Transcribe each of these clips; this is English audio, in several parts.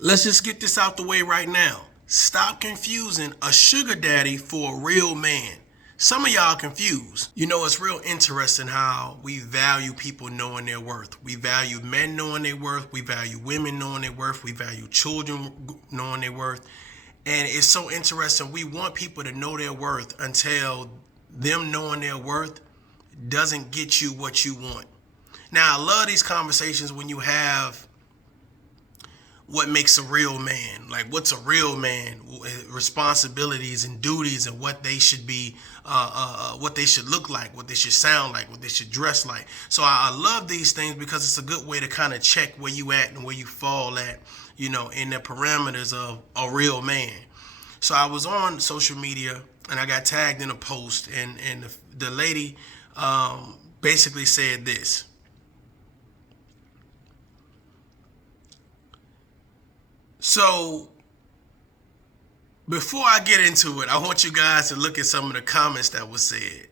Let's just get this out the way right now. Stop confusing a sugar daddy for a real man. Some of y'all confused. You know, it's real interesting how we value people knowing their worth. We value men knowing their worth. We value women knowing their worth. We value children knowing their worth. And it's so interesting. We want people to know their worth until them knowing their worth doesn't get you what you want. Now, I love these conversations when you have what makes a real man, like what's a real man, responsibilities and duties and what they should be, what they should look like, what they should sound like, what they should dress like. So I love these things because it's a good way to kind of check where you at and where you fall at, you know, in the parameters of a real man. So I was on social media and I got tagged in a post, and the lady basically said this. So before I get into it, I want you guys to look at some of the comments that was said.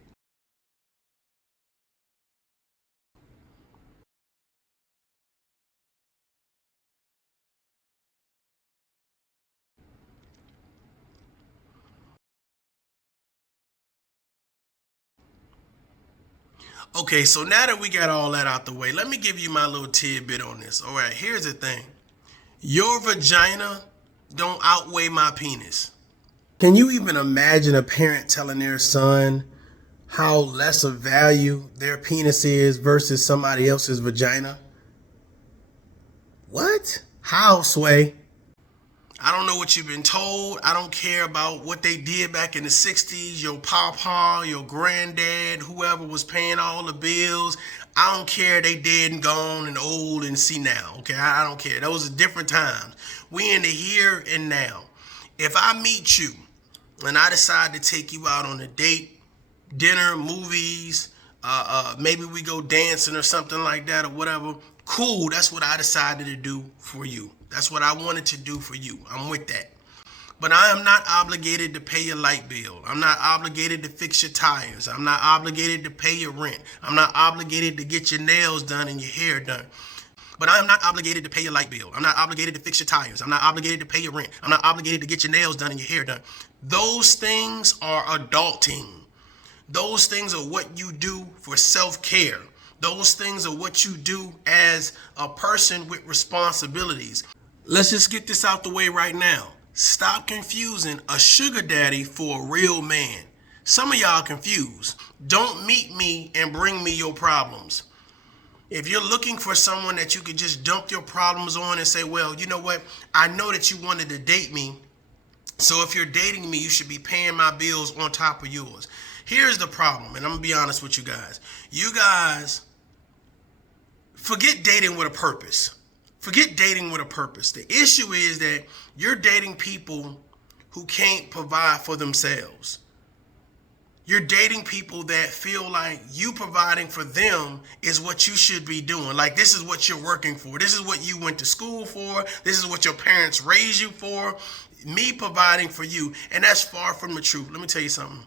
Okay, so now that we got all that out the way, let me give you my little tidbit on this. All right, here's the thing. Your vagina don't outweigh my penis. Can you even imagine a parent telling their son how less of value their penis is versus somebody else's vagina? What? How, Sway? I don't know what you've been told. I don't care about what they did back in the 60s. Your papa, your granddad, whoever was paying all the bills. I don't care. They dead and gone and old and see now. Okay, I don't care. Those are different times. We in the here and now. If I meet you and I decide to take you out on a date, dinner, movies, maybe we go dancing or something like that or whatever, cool. That's what I decided to do for you. That's what I wanted to do for you. I'm with that. But I am not obligated to pay your light bill. I'm not obligated to fix your tires. I'm not obligated to pay your rent. I'm not obligated to get your nails done and your hair done. But I am not obligated to pay your light bill. I'm not obligated to fix your tires. I'm not obligated to pay your rent. I'm not obligated to get your nails done and your hair done. Those things are adulting. Those things are what you do for self-care. Those things are what you do as a person with responsibilities. Let's just get this out the way right now. Stop confusing a sugar daddy for a real man. Some of y'all confused. Don't meet me and bring me your problems. If you're looking for someone that you could just dump your problems on and say, well, you know what? I know that you wanted to date me. So if you're dating me, you should be paying my bills on top of yours. Here's the problem, and I'm going to be honest with you guys. You guys forget dating with a purpose. Forget dating with a purpose. The issue is that you're dating people who can't provide for themselves. You're dating people that feel like you providing for them is what you should be doing. Like, this is what you're working for. This is what you went to school for. This is what your parents raised you for. Me providing for you. And that's far from the truth. Let me tell you something.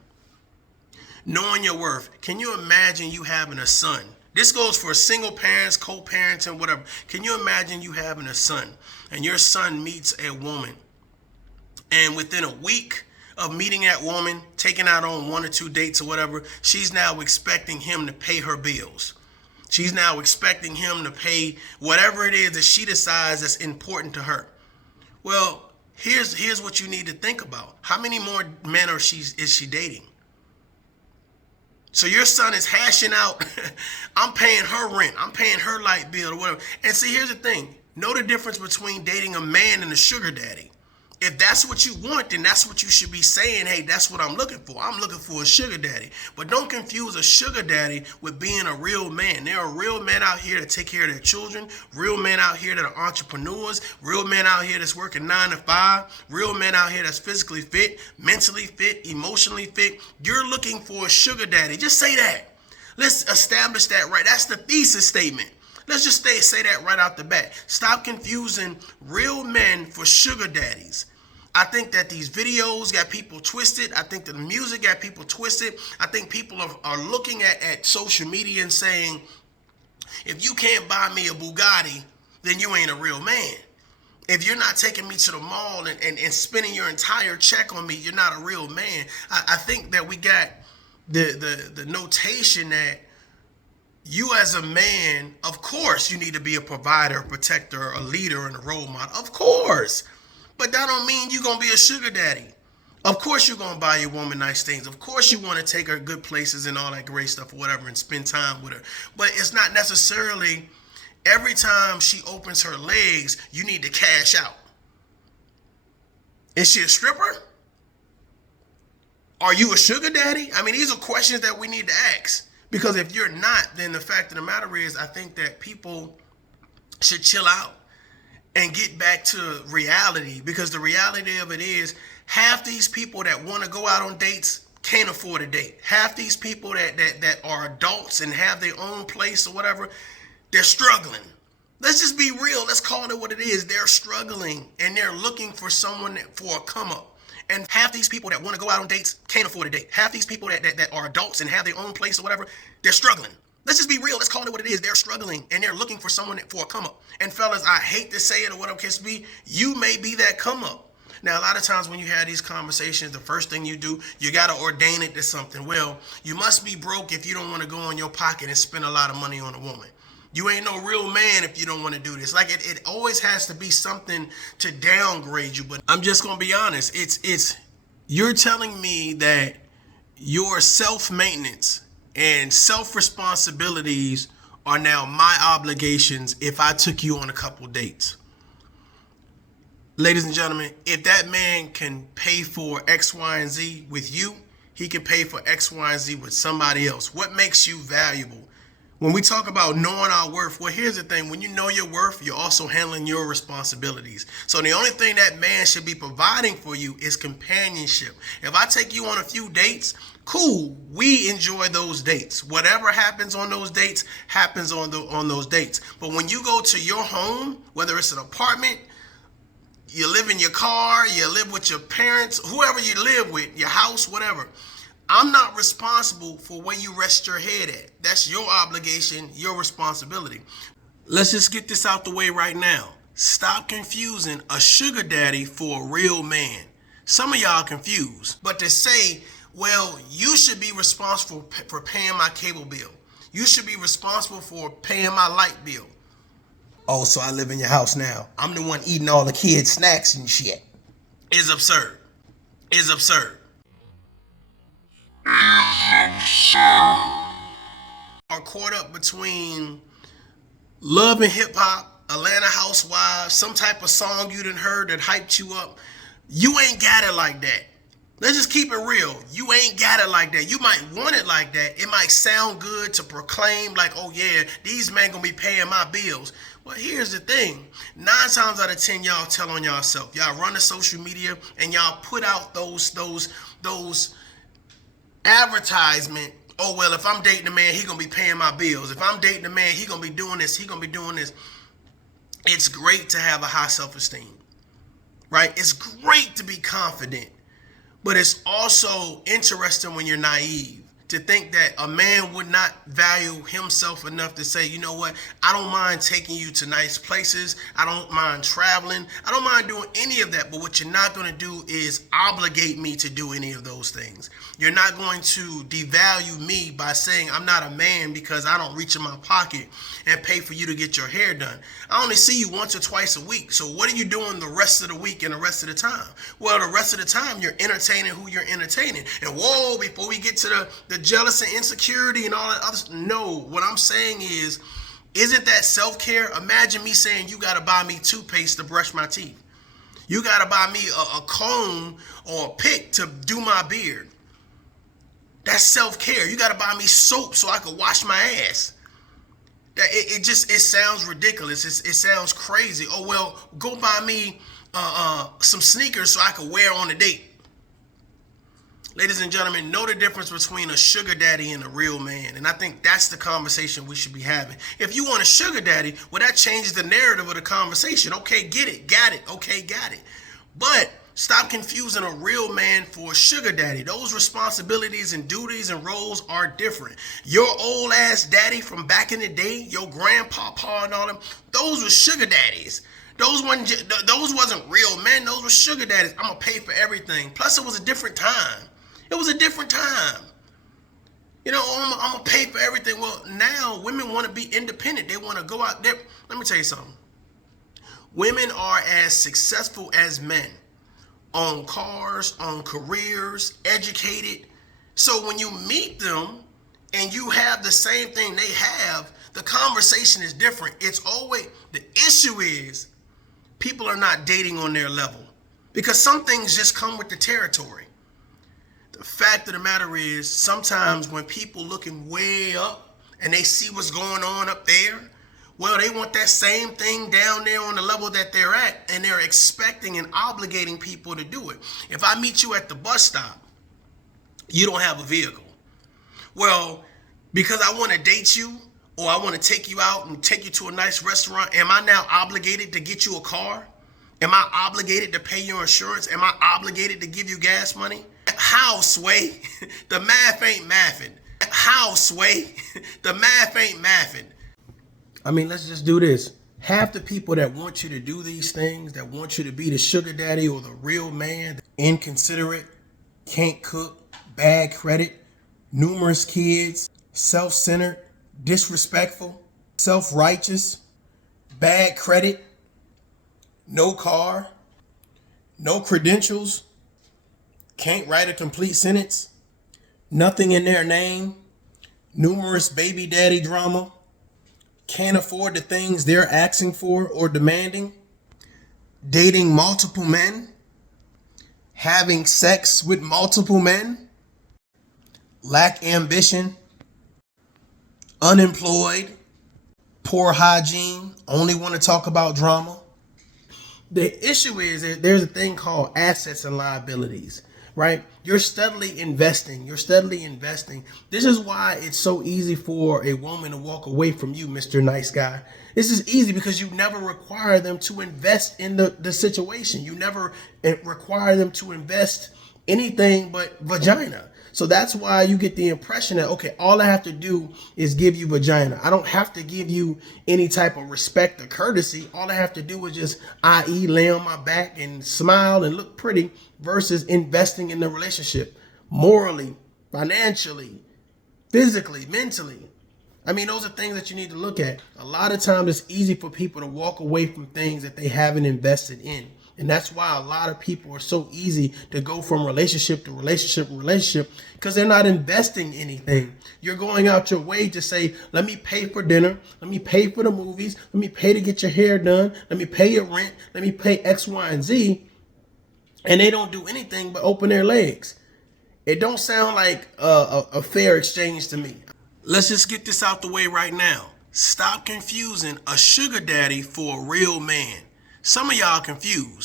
Knowing your worth. Can you imagine you having a son? This goes for single parents, co-parents, and whatever. Can you imagine you having a son and your son meets a woman, and within a week of meeting that woman, taking out on 1 or 2 dates or whatever, she's now expecting him to pay her bills. She's now expecting him to pay whatever it is that she decides that's important to her. Well, here's what you need to think about. How many more men is she dating? So your son is hashing out, I'm paying her rent, I'm paying her light bill or whatever. And see, here's the thing. Know the difference between dating a man and a sugar daddy. If that's what you want, then that's what you should be saying. Hey, that's what I'm looking for. I'm looking for a sugar daddy. But don't confuse a sugar daddy with being a real man. There are real men out here that take care of their children, real men out here that are entrepreneurs, real men out here that's working 9 to 5, real men out here that's physically fit, mentally fit, emotionally fit. You're looking for a sugar daddy. Just say that. Let's establish that right. That's the thesis statement. Let's just say that right out the bat. Stop confusing real men for sugar daddies. I think that these videos got people twisted. I think the music got people twisted. I think people are looking at social media and saying, if you can't buy me a Bugatti, then you ain't a real man. If you're not taking me to the mall and spending your entire check on me, you're not a real man. I think that we got the notation that you as a man, of course, you need to be a provider, a protector, a leader, and a role model. Of course. But that don't mean you're going to be a sugar daddy. Of course you're going to buy your woman nice things. Of course you want to take her good places and all that great stuff or whatever and spend time with her. But it's not necessarily every time she opens her legs, you need to cash out. Is she a stripper? Are you a sugar daddy? I mean, these are questions that we need to ask. Because if you're not, then the fact of the matter is, I think that people should chill out and get back to reality. Because the reality of it is, half these people that want to go out on dates can't afford a date. Half these people that are adults and have their own place or whatever, they're struggling. Let's just be real. Let's call it what it is. They're struggling and they're looking for someone for a come up. And half these people that want to go out on dates can't afford a date. Half these people that are adults and have their own place or whatever, they're struggling. Let's just be real. Let's call it what it is. They're struggling and they're looking for someone for a come up. And fellas, I hate to say it or whatever it can be, you may be that come up. Now, a lot of times when you have these conversations, the first thing you do, you got to ordain it to something. Well, you must be broke if you don't want to go in your pocket and spend a lot of money on a woman. You ain't no real man if you don't want to do this. Like it always has to be something to downgrade you. But I'm just going to be honest. It's you're telling me that your self-maintenance and self-responsibilities are now my obligations if I took you on a couple dates. Ladies and gentlemen, if that man can pay for X, Y, and Z with you, he can pay for X, Y, and Z with somebody else. What makes you valuable? When we talk about knowing our worth, well, here's the thing. When you know your worth, you're also handling your responsibilities. So the only thing that man should be providing for you is companionship. If I take you on a few dates, cool. We enjoy those dates. Whatever happens on those dates happens on those dates. But when you go to your home, whether it's an apartment, you live in your car, you live with your parents, whoever you live with, your house, whatever, I'm not responsible for where you rest your head at. That's your obligation, your responsibility. Let's just get this out the way right now. Stop confusing a sugar daddy for a real man. Some of y'all confused. But to say, well, you should be responsible for paying my cable bill. You should be responsible for paying my light bill. Oh, so I live in your house now. I'm the one eating all the kids' snacks and shit. It's absurd. It's absurd. Are caught up between love and hip hop, Atlanta Housewives, some type of song you done heard that hyped you up. You ain't got it like that. Let's just keep it real. You ain't got it like that. You might want it like that. It might sound good to proclaim like, oh yeah, these men gonna be paying my bills. Well, here's the thing. 9 times out of 10, y'all tell on yourself. Y'all run the social media and y'all put out those advertisement. Oh, well, if I'm dating a man, he gonna be paying my bills. If I'm dating a man, he gonna be doing this, he gonna be doing this. It's great to have a high self-esteem, right? It's great to be confident, but it's also interesting when you're naive to think that a man would not value himself enough to say, you know what, I don't mind taking you to nice places. I don't mind traveling. I don't mind doing any of that. But what you're not going to do is obligate me to do any of those things. You're not going to devalue me by saying I'm not a man because I don't reach in my pocket and pay for you to get your hair done. I only see you once or twice a week. So what are you doing the rest of the week and the rest of the time? Well, the rest of the time you're entertaining who you're entertaining. And whoa, before we get to the jealous and insecurity and all that other stuff, no, what I'm saying is, isn't that self-care? Imagine me saying you got to buy me toothpaste to brush my teeth. You got to buy me a comb or a pick to do my beard. That's self-care. You got to buy me soap so I can wash my ass. It sounds ridiculous. It sounds crazy. Oh, well, go buy me some sneakers so I can wear on a date. Ladies and gentlemen, know the difference between a sugar daddy and a real man. And I think that's the conversation we should be having. If you want a sugar daddy, well, that changes the narrative of the conversation. Okay, get it, got it. Okay, got it. But stop confusing a real man for a sugar daddy. Those responsibilities and duties and roles are different. Your old ass daddy from back in the day, your grandpapa and all them, those were sugar daddies. Those wasn't real men. Those were sugar daddies. I'm gonna pay for everything. Plus, it was a different time. It was a different time. I'm gonna pay for everything. Well, now women want to be independent. They want to go out there. Let me tell you something. Women are as successful as men, on cars, on careers, educated. So when you meet them and you have the same thing they have, the conversation is different. It's always, the issue is people are not dating on their level because some things just come with the territory. The fact of the matter is, sometimes when people looking way up and they see what's going on up there, well, they want that same thing down there on the level that they're at, and they're expecting and obligating people to do it. If I meet you at the bus stop, you don't have a vehicle. Well, because I want to date you or I want to take you out and take you to a nice restaurant, am I now obligated to get you a car? Am I obligated to pay your insurance? Am I obligated to give you gas money? How, Sway? The math ain't mathing. How, Sway? The math ain't mathing. I mean, let's just do this. Half the people that want you to do these things, that want you to be the sugar daddy or the real man, inconsiderate, can't cook, bad credit, numerous kids, self-centered, disrespectful, self-righteous, bad credit, no car, no credentials, can't write a complete sentence, nothing in their name, numerous baby daddy drama, can't afford the things they're asking for or demanding, dating multiple men, having sex with multiple men, lack ambition, unemployed, poor hygiene, only want to talk about drama. The issue is that there's a thing called assets and liabilities, right? You're steadily investing. This is why it's so easy for a woman to walk away from you, Mr. Nice Guy. This is easy because you never require them to invest in the situation. You never require them to invest anything but vagina. So that's why you get the impression that, okay, all I have to do is give you vagina. I don't have to give you any type of respect or courtesy. All I have to do is just, i.e., lay on my back and smile and look pretty versus investing in the relationship morally, financially, physically, mentally. I mean, those are things that you need to look at. A lot of times it's easy for people to walk away from things that they haven't invested in. And that's why a lot of people are so easy to go from relationship to relationship because they're not investing anything. You're going out your way to say, let me pay for dinner. Let me pay for the movies. Let me pay to get your hair done. Let me pay your rent. Let me pay X, Y, and Z. And they don't do anything but open their legs. It don't sound like a fair exchange to me. Let's just get this out the way right now. Stop confusing a sugar daddy for a real man. Some of y'all confused.